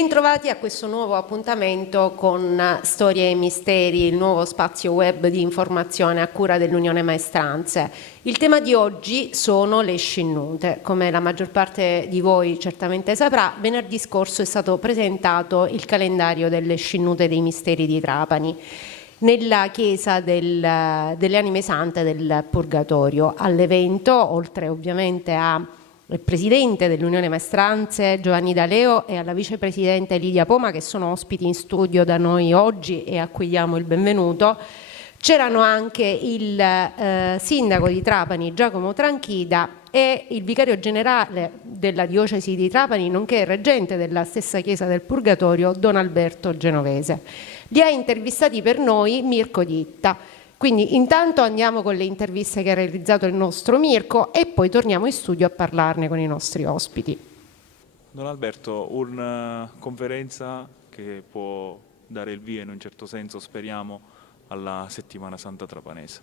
Bentrovati a questo nuovo appuntamento con Storie e Misteri, il nuovo spazio web di informazione a cura dell'Unione Maestranze. Il tema di oggi sono le scinnute. Come la maggior parte di voi certamente saprà, venerdì scorso è stato presentato il calendario delle scinnute dei misteri di Trapani nella chiesa delle Anime Sante del Purgatorio. All'evento, oltre ovviamente al presidente dell'Unione Maestranze Giovanni D'Aleo e alla vicepresidente Lidia Poma, che sono ospiti in studio da noi oggi e a cui diamo il benvenuto, c'erano anche il sindaco di Trapani Giacomo Tranchida e il vicario generale della diocesi di Trapani, nonché il reggente della stessa chiesa del Purgatorio, Don Alberto Genovese. Li ha intervistati per noi Mirko Ditta. Quindi intanto andiamo con le interviste che ha realizzato il nostro Mirko e poi torniamo in studio a parlarne con i nostri ospiti. Don Alberto, una conferenza che può dare il via in un certo senso, speriamo, alla Settimana Santa trapanese.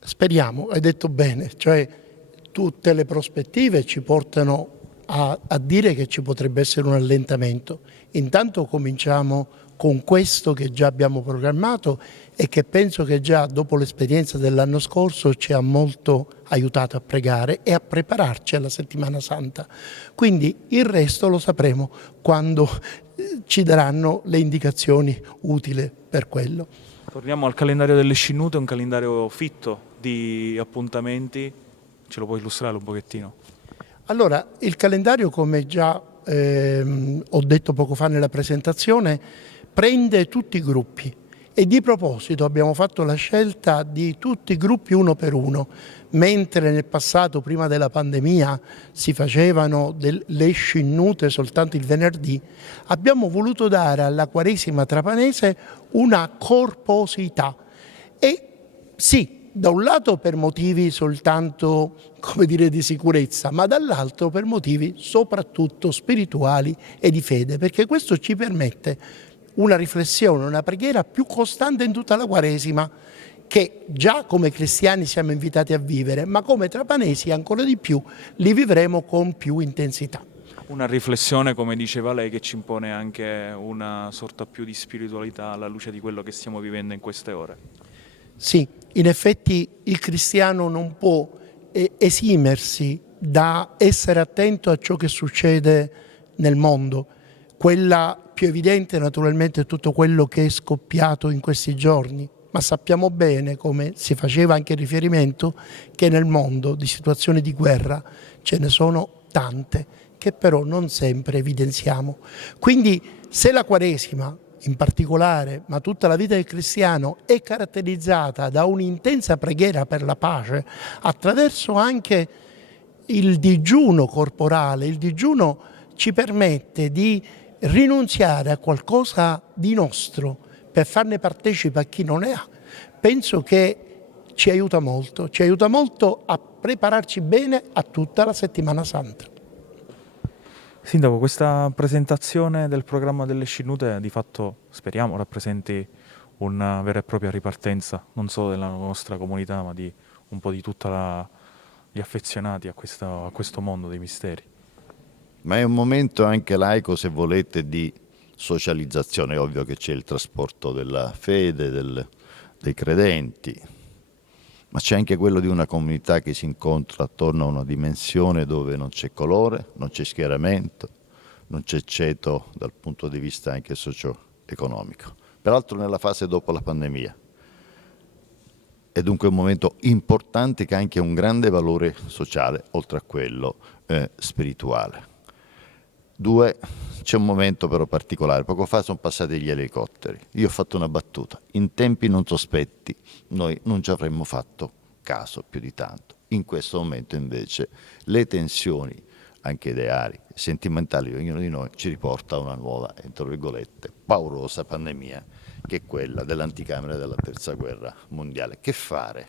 Speriamo, hai detto bene, cioè tutte le prospettive ci portano a dire che ci potrebbe essere un allentamento. Intanto cominciamo con questo che già abbiamo programmato e che penso che già dopo l'esperienza dell'anno scorso ci ha molto aiutato a pregare e a prepararci alla Settimana Santa. Quindi il resto lo sapremo quando ci daranno le indicazioni utili per quello. Torniamo al calendario delle scinnute, un calendario fitto di appuntamenti. Ce lo puoi illustrare un pochettino? Allora, il calendario, come già ho detto poco fa nella presentazione, prende tutti i gruppi e di proposito abbiamo fatto la scelta di tutti i gruppi uno per uno, mentre nel passato, prima della pandemia, si facevano le scinnute soltanto il venerdì, abbiamo voluto dare alla Quaresima trapanese una corposità e sì, da un lato per motivi soltanto, come dire, di sicurezza, ma dall'altro per motivi soprattutto spirituali e di fede, perché questo ci permette una riflessione, una preghiera più costante in tutta la Quaresima, che già come cristiani siamo invitati a vivere, ma come trapanesi ancora di più li vivremo con più intensità. Una riflessione, come diceva lei, che ci impone anche una sorta più di spiritualità alla luce di quello che stiamo vivendo in queste ore. Sì, in effetti il cristiano non può esimersi da essere attento a ciò che succede nel mondo. Quella più evidente naturalmente è tutto quello che è scoppiato in questi giorni, ma sappiamo bene, come si faceva anche riferimento, che nel mondo di situazioni di guerra ce ne sono tante, che però non sempre evidenziamo. Quindi se la Quaresima in particolare, ma tutta la vita del cristiano è caratterizzata da un'intensa preghiera per la pace, attraverso anche il digiuno corporale. Il digiuno ci permette di rinunziare a qualcosa di nostro per farne partecipe a chi non ne ha. Penso che ci aiuta molto a prepararci bene a tutta la Settimana Santa. Sindaco, questa presentazione del programma delle scinnute di fatto speriamo rappresenti una vera e propria ripartenza non solo della nostra comunità ma di un po' di tutti gli affezionati a questo mondo dei misteri. Ma è un momento anche laico, se volete, di socializzazione. È ovvio che c'è il trasporto della fede, dei credenti, ma c'è anche quello di una comunità che si incontra attorno a una dimensione dove non c'è colore, non c'è schieramento, non c'è ceto dal punto di vista anche socio-economico. Peraltro nella fase dopo la pandemia. È dunque un momento importante che ha anche un grande valore sociale, oltre a quello spirituale. C'è un momento però particolare. Poco fa sono passati gli elicotteri. Io ho fatto una battuta. In tempi non sospetti noi non ci avremmo fatto caso più di tanto. In questo momento invece le tensioni, anche ideali, sentimentali di ognuno di noi, ci riporta a una nuova, tra virgolette, paurosa pandemia, che è quella dell'anticamera della Terza Guerra Mondiale. Che fare?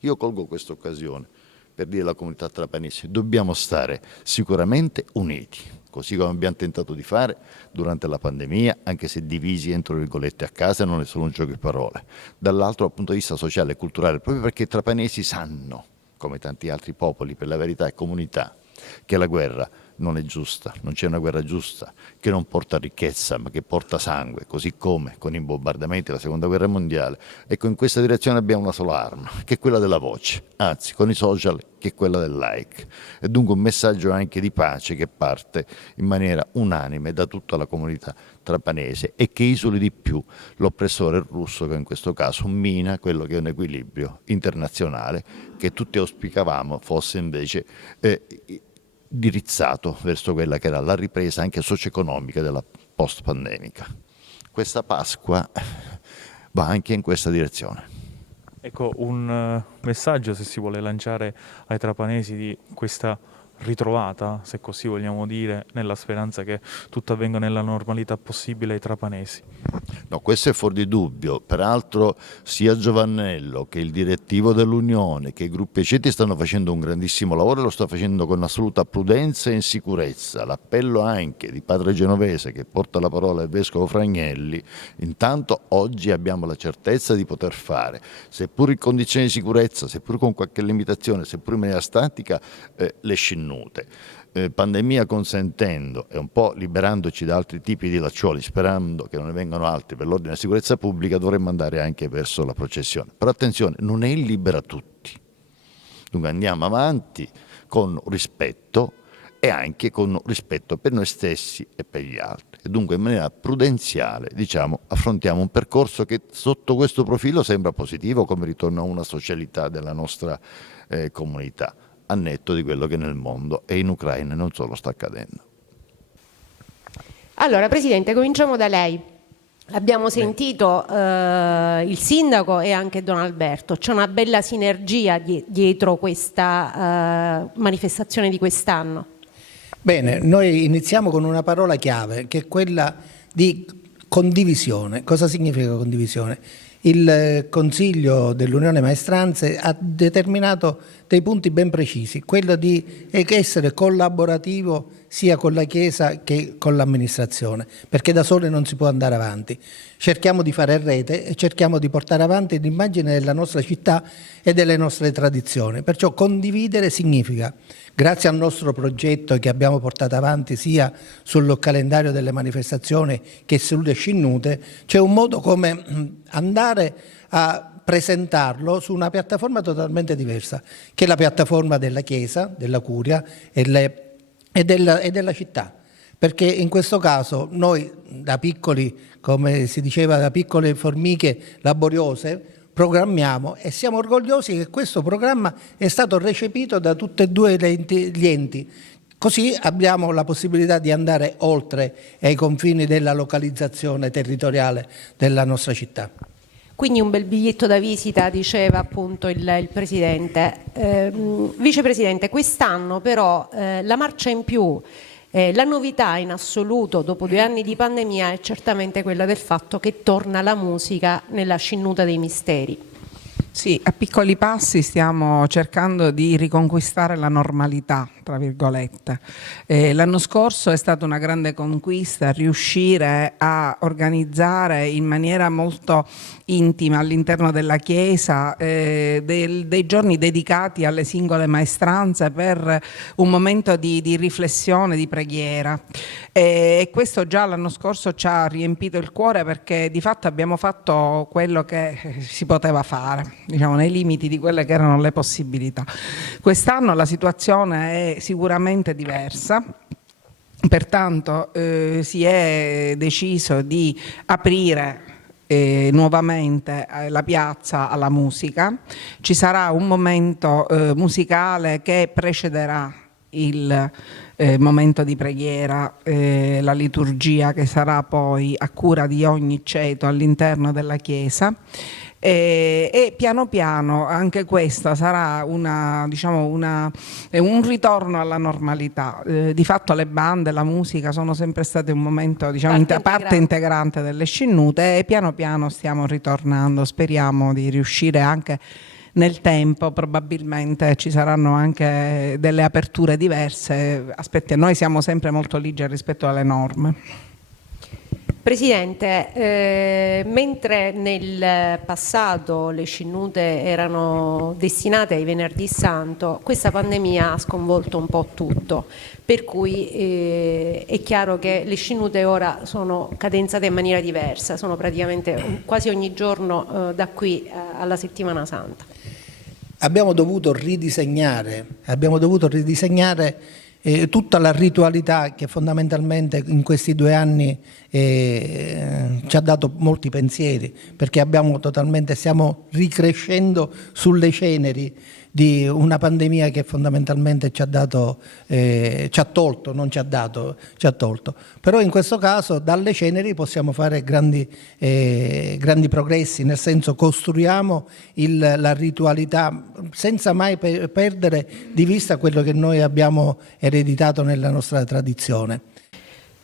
Io colgo questa occasione per dire alla comunità trapanese: dobbiamo stare sicuramente uniti, così come abbiamo tentato di fare durante la pandemia, anche se divisi entro virgolette a casa, non è solo un gioco di parole. Dall'altro, dal punto di vista sociale e culturale, proprio perché i trapanesi sanno, come tanti altri popoli per la verità e comunità, che la guerra non è giusta, non c'è una guerra giusta, che non porta ricchezza ma che porta sangue, così come con i bombardamenti della seconda guerra mondiale. Ecco, in questa direzione abbiamo una sola arma, che è quella della voce, anzi con i social che è quella del like. È dunque un messaggio anche di pace che parte in maniera unanime da tutta la comunità trapanese e che isoli di più l'oppressore russo, che in questo caso mina quello che è un equilibrio internazionale che tutti auspicavamo fosse invece dirizzato verso quella che era la ripresa anche socio-economica della post-pandemica. Questa Pasqua va anche in questa direzione. Ecco, un messaggio, se si vuole lanciare ai trapanesi, di questa ritrovata, se così vogliamo dire, nella speranza che tutto avvenga nella normalità possibile ai trapanesi. No, questo è fuori di dubbio. Peraltro sia Giovannello che il direttivo dell'Unione che i gruppi CETI stanno facendo un grandissimo lavoro e lo sta facendo con assoluta prudenza e in sicurezza. L'appello anche di Padre Genovese, che porta la parola al Vescovo Fragnelli, intanto oggi abbiamo la certezza di poter fare, seppur in condizioni di sicurezza, seppur con qualche limitazione, seppur in maniera statica, le scinnute. Pandemia consentendo e un po' liberandoci da altri tipi di lacciuoli, sperando che non ne vengano altri per l'ordine e la sicurezza pubblica, dovremmo andare anche verso la processione. Però attenzione, non è libera tutti. Dunque andiamo avanti con rispetto e anche con rispetto per noi stessi e per gli altri. E dunque in maniera prudenziale, affrontiamo un percorso che sotto questo profilo sembra positivo, come ritorno a una socialità della nostra comunità, a netto di quello che nel mondo e in Ucraina non solo sta accadendo. Allora, Presidente, cominciamo da lei. Abbiamo sentito il sindaco e anche Don Alberto. C'è una bella sinergia dietro questa manifestazione di quest'anno. Bene, noi iniziamo con una parola chiave, che è quella di condivisione. Cosa significa condivisione? Il Consiglio dell'Unione Maestranze ha determinato dei punti ben precisi, quello di essere collaborativo sia con la Chiesa che con l'amministrazione, perché da sole non si può andare avanti. Cerchiamo di fare rete e cerchiamo di portare avanti l'immagine della nostra città e delle nostre tradizioni. Perciò condividere significa, grazie al nostro progetto che abbiamo portato avanti sia sul calendario delle manifestazioni che sulle scinnute, c'è un modo come andare a presentarlo su una piattaforma totalmente diversa, che è la piattaforma della Chiesa, della Curia e della città. Perché in questo caso noi da piccoli, come si diceva, da piccole formiche laboriose, programmiamo e siamo orgogliosi che questo programma è stato recepito da tutti e due gli enti. Così abbiamo la possibilità di andare oltre ai confini della localizzazione territoriale della nostra città. Quindi un bel biglietto da visita, diceva appunto il Presidente. Vicepresidente, quest'anno però la marcia in più, la novità in assoluto dopo 2 anni di pandemia è certamente quella del fatto che torna la musica nella Scinnuta dei Misteri. Sì, a piccoli passi stiamo cercando di riconquistare la normalità, tra virgolette. L'anno scorso è stata una grande conquista riuscire a organizzare in maniera molto intima all'interno della Chiesa dei giorni dedicati alle singole maestranze per un momento di riflessione, di preghiera. E questo già l'anno scorso ci ha riempito il cuore, perché di fatto abbiamo fatto quello che si poteva fare, diciamo, nei limiti di quelle che erano le possibilità. Quest'anno la situazione è sicuramente diversa. Pertanto si è deciso di aprire nuovamente la piazza alla musica. Ci sarà un momento musicale che precederà il momento di preghiera, la liturgia che sarà poi a cura di ogni ceto all'interno della chiesa. E piano piano anche questa sarà un ritorno alla normalità. Di fatto le bande, la musica sono sempre state un momento, parte integrante delle scinnute, e piano piano stiamo ritornando. Speriamo di riuscire anche nel tempo, probabilmente ci saranno anche delle aperture diverse. Noi siamo sempre molto ligeri rispetto alle norme. Presidente, mentre nel passato le scinnute erano destinate ai venerdì santo, questa pandemia ha sconvolto un po' tutto, per cui è chiaro che le scinnute ora sono cadenzate in maniera diversa, sono praticamente quasi ogni giorno da qui alla settimana santa. Abbiamo dovuto ridisegnare tutta la ritualità che fondamentalmente in questi 2 anni ci ha dato molti pensieri, perché stiamo ricrescendo sulle ceneri di una pandemia che fondamentalmente ci ha tolto. Però in questo caso dalle ceneri possiamo fare grandi progressi, nel senso costruiamo la ritualità senza mai perdere di vista quello che noi abbiamo ereditato nella nostra tradizione.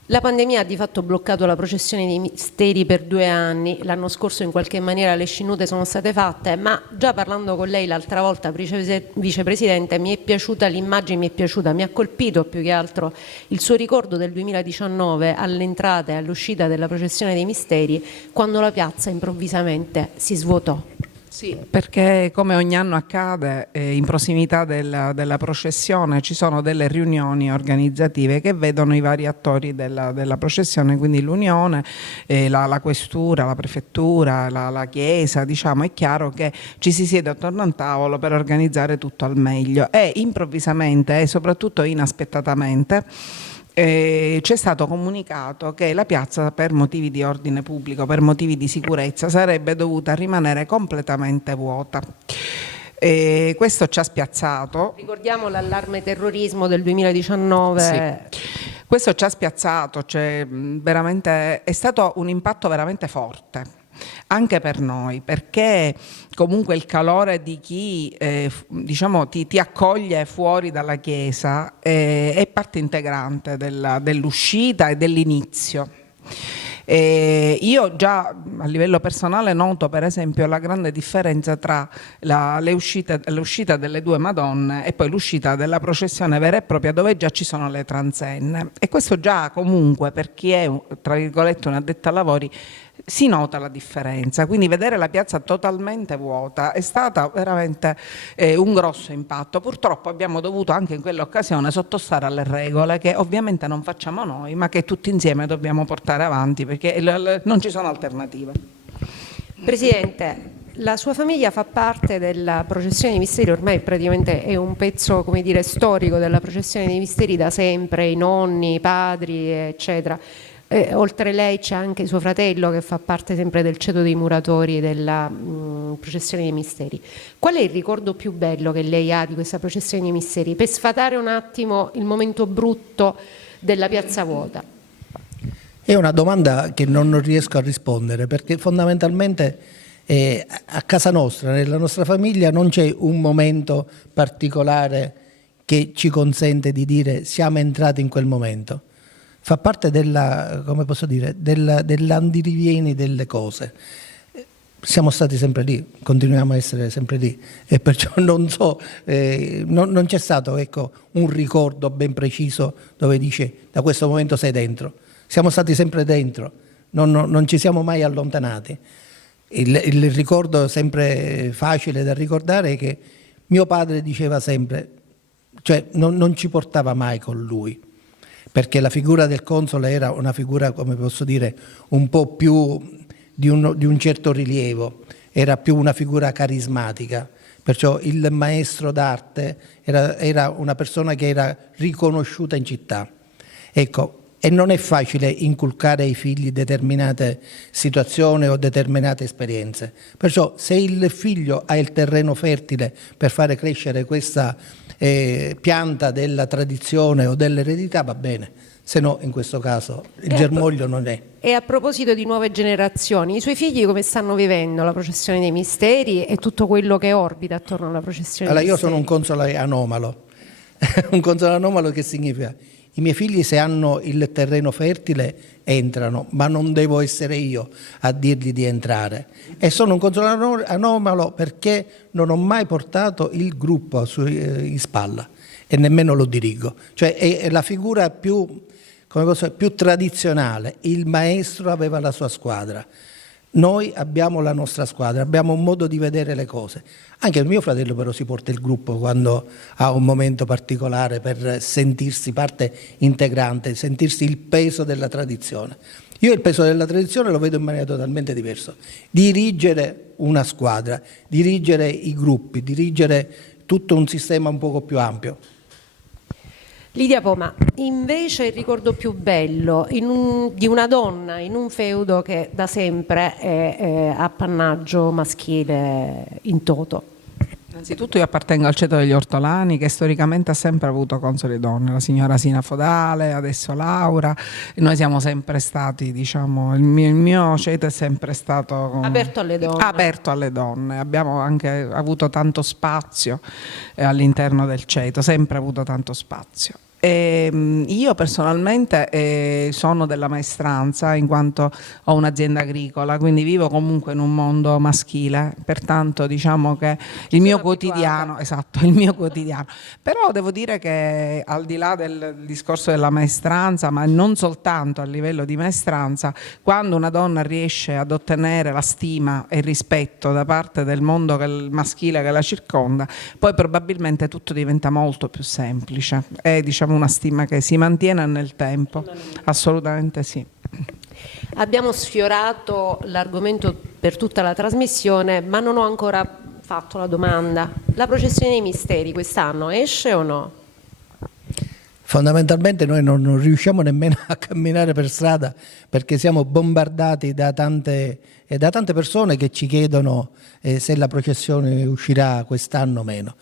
La pandemia ha di fatto bloccato la processione dei misteri per 2 anni, l'anno scorso in qualche maniera le scinnute sono state fatte, ma già parlando con lei l'altra volta, vicepresidente, mi è piaciuta l'immagine, mi ha colpito più che altro il suo ricordo del 2019 all'entrata e all'uscita della processione dei misteri, quando la piazza improvvisamente si svuotò. Sì, perché come ogni anno accade, in prossimità della processione ci sono delle riunioni organizzative che vedono i vari attori della processione, quindi l'Unione, la Questura, la Prefettura, la Chiesa, diciamo. È chiaro che ci si siede attorno a un tavolo per organizzare tutto al meglio e improvvisamente e soprattutto inaspettatamente ci è stato comunicato che la piazza, per motivi di ordine pubblico, per motivi di sicurezza, sarebbe dovuta rimanere completamente vuota. Questo ci ha spiazzato. Ricordiamo l'allarme terrorismo del 2019. Sì. Questo ci ha spiazzato, cioè, veramente, è stato un impatto veramente forte. Anche per noi, perché comunque il calore di chi diciamo ti accoglie fuori dalla chiesa è parte integrante dell'uscita e dell'inizio. Io già a livello personale noto per esempio la grande differenza tra l'uscita delle 2 Madonne e poi l'uscita della processione vera e propria, dove già ci sono le transenne, e questo già comunque per chi è tra virgolette un addetto ai lavori si nota la differenza. Quindi vedere la piazza totalmente vuota è stata veramente un grosso impatto. Purtroppo abbiamo dovuto anche in quell'occasione sottostare alle regole che ovviamente non facciamo noi, ma che tutti insieme dobbiamo portare avanti, perché non ci sono alternative. Presidente, la sua famiglia fa parte della processione dei misteri, ormai praticamente è un pezzo, come dire, storico della processione dei misteri da sempre, i nonni, i padri, eccetera. Oltre lei c'è anche suo fratello che fa parte sempre del ceto dei muratori della processione dei misteri. Qual è il ricordo più bello che lei ha di questa processione dei misteri, per sfatare un attimo il momento brutto della piazza vuota? È una domanda che non riesco a rispondere, perché fondamentalmente a casa nostra, nella nostra famiglia, non c'è un momento particolare che ci consente di dire siamo entrati in quel momento. Fa parte dell'andirivieni delle cose. Siamo stati sempre lì, continuiamo a essere sempre lì, e perciò non so, non c'è stato un ricordo ben preciso dove dice da questo momento sei dentro. Siamo stati sempre dentro, non ci siamo mai allontanati. Il ricordo sempre facile da ricordare è che mio padre diceva sempre, cioè non ci portava mai con lui, perché la figura del console era una figura, come posso dire, un po' più di un certo rilievo, era più una figura carismatica, perciò il maestro d'arte era una persona che era riconosciuta in città. Ecco, e non è facile inculcare ai figli determinate situazioni o determinate esperienze. Perciò se il figlio ha il terreno fertile per fare crescere questa pianta della tradizione o dell'eredità, va bene, se no in questo caso il germoglio non è. E a proposito di nuove generazioni, i suoi figli come stanno vivendo la processione dei misteri e tutto quello che orbita attorno alla processione dei misteri? Io sono un console anomalo, un console anomalo che significa i miei figli, se hanno il terreno fertile, entrano, ma non devo essere io a dirgli di entrare. E sono un console anomalo perché non ho mai portato il gruppo in spalla e nemmeno lo dirigo. Cioè è la figura più, come posso dire, più tradizionale. Il maestro aveva la sua squadra. Noi abbiamo la nostra squadra, abbiamo un modo di vedere le cose. Anche il mio fratello però si porta il gruppo quando ha un momento particolare per sentirsi parte integrante, sentirsi il peso della tradizione. Io il peso della tradizione lo vedo in maniera totalmente diversa. Dirigere una squadra, dirigere i gruppi, dirigere tutto un sistema un poco più ampio. Lidia Poma, invece il ricordo più bello di una donna in un feudo che da sempre è appannaggio maschile in toto. Innanzitutto io appartengo al ceto degli ortolani, che storicamente ha sempre avuto consoli donne, la signora Sina Fodale, adesso Laura. Noi siamo sempre stati, diciamo, il mio ceto è sempre stato Aperto alle donne. Aperto alle donne. Abbiamo anche avuto tanto spazio all'interno del ceto, sempre avuto tanto spazio. Io personalmente sono della maestranza in quanto ho un'azienda agricola, quindi vivo comunque in un mondo maschile, pertanto diciamo che il mio quotidiano, però devo dire che al di là del discorso della maestranza, ma non soltanto a livello di maestranza, quando una donna riesce ad ottenere la stima e il rispetto da parte del mondo maschile che la circonda, poi probabilmente tutto diventa molto più semplice. È, diciamo, una stima che si mantiene nel tempo, assolutamente sì. Abbiamo sfiorato l'argomento per tutta la trasmissione, ma non ho ancora fatto la domanda. La processione dei misteri quest'anno esce o no? Fondamentalmente noi non riusciamo nemmeno a camminare per strada perché siamo bombardati da tante persone che ci chiedono se la processione uscirà quest'anno o meno.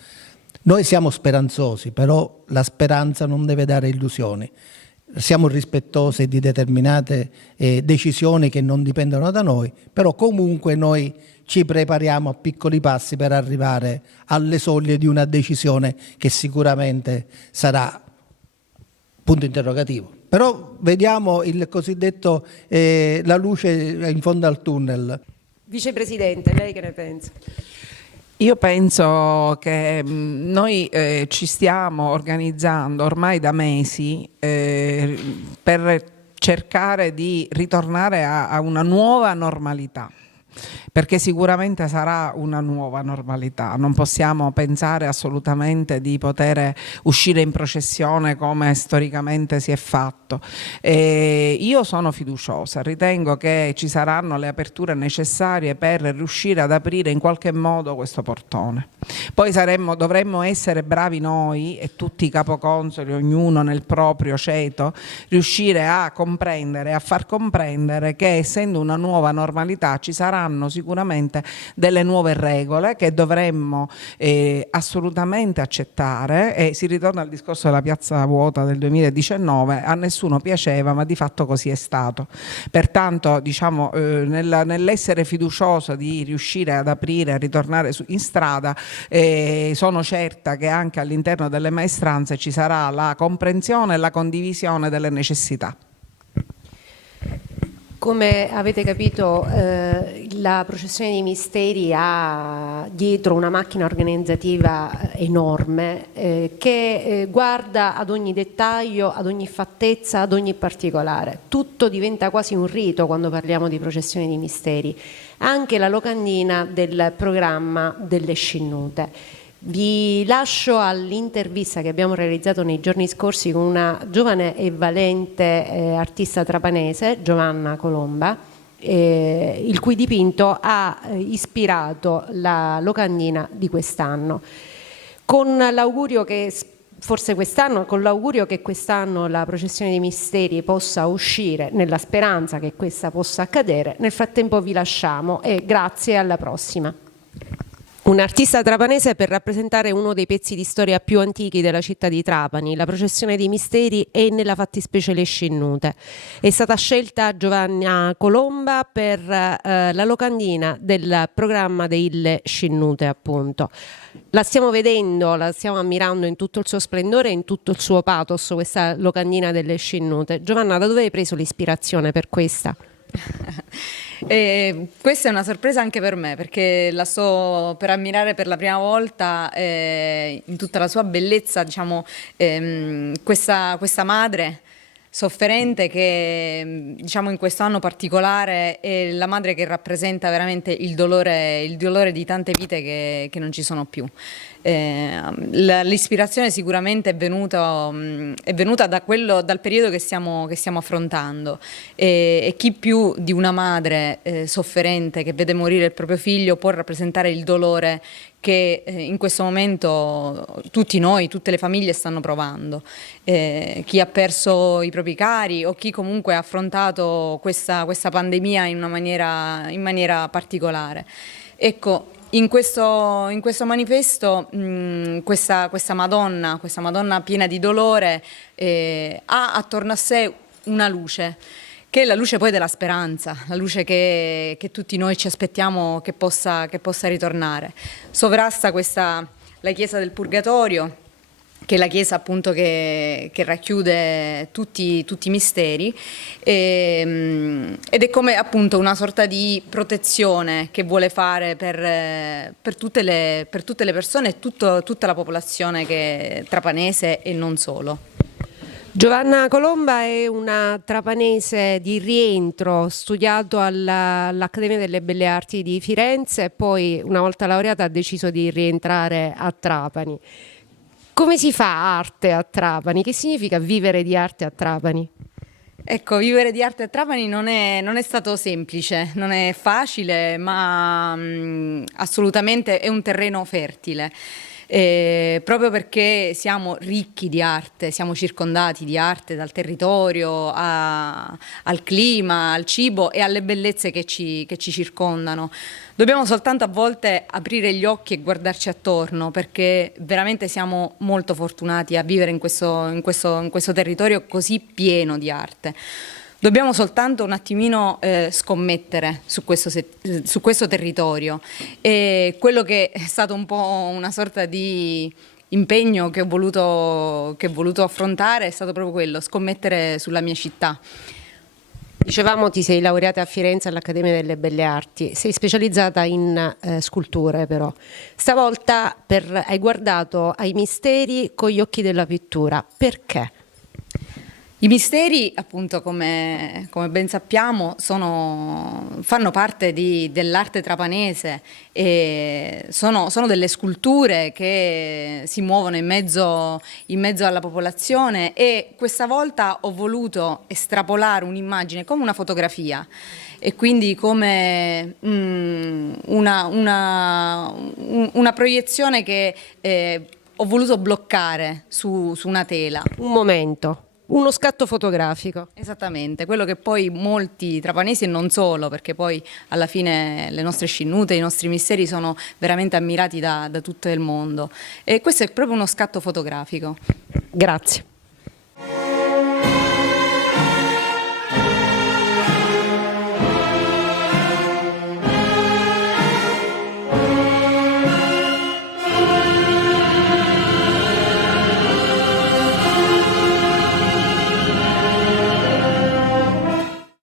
Noi siamo speranzosi, però la speranza non deve dare illusioni. Siamo rispettosi di determinate decisioni che non dipendono da noi, però comunque noi ci prepariamo a piccoli passi per arrivare alle soglie di una decisione che sicuramente sarà punto interrogativo. Però vediamo il cosiddetto la luce in fondo al tunnel. Vicepresidente, lei che ne pensa? Io penso che noi ci stiamo organizzando ormai da mesi per cercare di ritornare a una nuova normalità. Perché sicuramente sarà una nuova normalità, non possiamo pensare assolutamente di poter uscire in processione come storicamente si è fatto. Io sono fiduciosa, ritengo che ci saranno le aperture necessarie per riuscire ad aprire in qualche modo questo portone. Poi dovremmo essere bravi noi e tutti i capoconsoli, ognuno nel proprio ceto, riuscire a comprendere, a far comprendere che essendo una nuova normalità ci saranno sicuramente delle nuove regole che dovremmo assolutamente accettare, e si ritorna al discorso della piazza vuota del 2019, a nessuno piaceva ma di fatto così è stato. Pertanto diciamo nell'essere fiducioso di riuscire ad aprire, a ritornare in strada, sono certa che anche all'interno delle maestranze ci sarà la comprensione e la condivisione delle necessità. Come avete capito, la processione dei misteri ha dietro una macchina organizzativa enorme che guarda ad ogni dettaglio, ad ogni fattezza, ad ogni particolare. Tutto diventa quasi un rito quando parliamo di processione dei misteri. Anche la locandina del programma delle Scinnute. Vi lascio all'intervista che abbiamo realizzato nei giorni scorsi con una giovane e valente artista trapanese, Giovanna Colomba, il cui dipinto ha ispirato la locandina di quest'anno. Con l'augurio che quest'anno la processione dei misteri possa uscire, nella speranza che questa possa accadere. Nel frattempo vi lasciamo e grazie, alla prossima. Un artista trapanese per rappresentare uno dei pezzi di storia più antichi della città di Trapani, la processione dei misteri e nella fattispecie le Scinnute. È stata scelta Giovanna Colomba per la locandina del programma delle Scinnute, appunto. La stiamo vedendo, la stiamo ammirando in tutto il suo splendore e in tutto il suo pathos, questa locandina delle Scinnute. Giovanna, da dove hai preso l'ispirazione per questa? Questa è una sorpresa anche per me, perché la sto per ammirare per la prima volta in tutta la sua bellezza, diciamo, questa madre sofferente che diciamo in questo anno particolare è la madre che rappresenta veramente il dolore di tante vite che non ci sono più. L'ispirazione sicuramente è venuta dal periodo che stiamo affrontando, e chi più di una madre sofferente che vede morire il proprio figlio può rappresentare il dolore che in questo momento tutti noi, tutte le famiglie stanno provando. Chi ha perso i propri cari o chi comunque ha affrontato questa pandemia in maniera particolare. Ecco, in questo manifesto questa Madonna piena di dolore ha attorno a sé una luce, che è la luce poi della speranza, la luce che tutti noi ci aspettiamo che possa ritornare. Sovrasta la Chiesa del Purgatorio, che è la Chiesa appunto che racchiude tutti i misteri, ed è come appunto una sorta di protezione che vuole fare per tutte le persone e tutta la popolazione trapanese e non solo. Giovanna Colomba è una trapanese di rientro, studiato all'Accademia delle Belle Arti di Firenze e poi una volta laureata ha deciso di rientrare a Trapani. Come si fa arte a Trapani? Che significa vivere di arte a Trapani? Ecco, vivere di arte a Trapani non è stato semplice, non è facile, ma assolutamente è un terreno fertile. Proprio perché siamo ricchi di arte, siamo circondati di arte, dal territorio al clima, al cibo e alle bellezze che ci circondano. Dobbiamo soltanto a volte aprire gli occhi e guardarci attorno, perché veramente siamo molto fortunati a vivere in questo territorio così pieno di arte. Dobbiamo soltanto un attimino scommettere su questo territorio, e quello che è stato un po' una sorta di impegno che ho voluto affrontare è stato proprio quello, scommettere sulla mia città. Dicevamo, ti sei laureata a Firenze all'Accademia delle Belle Arti, sei specializzata in sculture però. Stavolta hai guardato ai misteri con gli occhi della pittura, perché? I misteri, appunto, come ben sappiamo, fanno parte dell'arte trapanese e sono delle sculture che si muovono in mezzo alla popolazione, e questa volta ho voluto estrapolare un'immagine come una fotografia e quindi come una proiezione che ho voluto bloccare su una tela. Un momento. Uno scatto fotografico. Esattamente, quello che poi molti trapanesi e non solo, perché poi alla fine le nostre scinnute, i nostri misteri sono veramente ammirati da tutto il mondo. E questo è proprio uno scatto fotografico. Grazie.